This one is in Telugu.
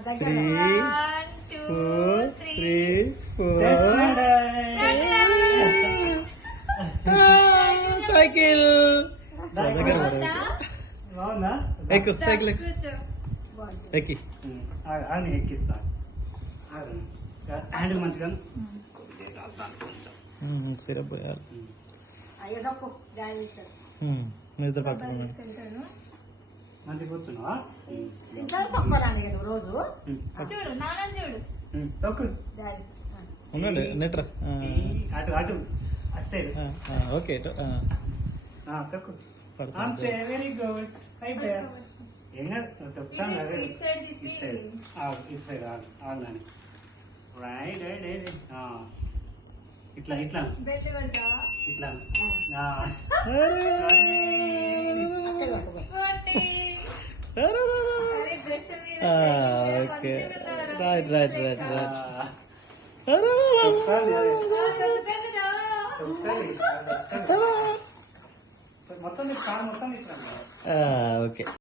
3 4 3 4 సైకిల్ బాగుందా? ఎక్కు సైకిల్ ఎక్కి ఎక్కిస్తా. హ్యాండిల్ మంచిగా సిరప్ నిద్ర పట్టుకున్నాడు. మంచిగా కూర్చున్నావా? రోజు చూడు నాన్న చూడు తొక్కు. ఉన్నాడు నెట్రా అటు అటు అటు సైడ్ ఓకే తొక్కు. అంతే, వెరీ గుడ్. అయిపోయా. ఏం కాదు, తొక్కుతాను కదా. ఇటు సైడ్ తిప్పి ఇటు సైడ్ ఇటు సైడ్ ఆగాని. Right right right. ఇట్లా ఇట్లా బెల్ట్ పెడతా ఇట్లా. Okay right right right right మొత్తం మొత్తం ఇట్లా. ఓకే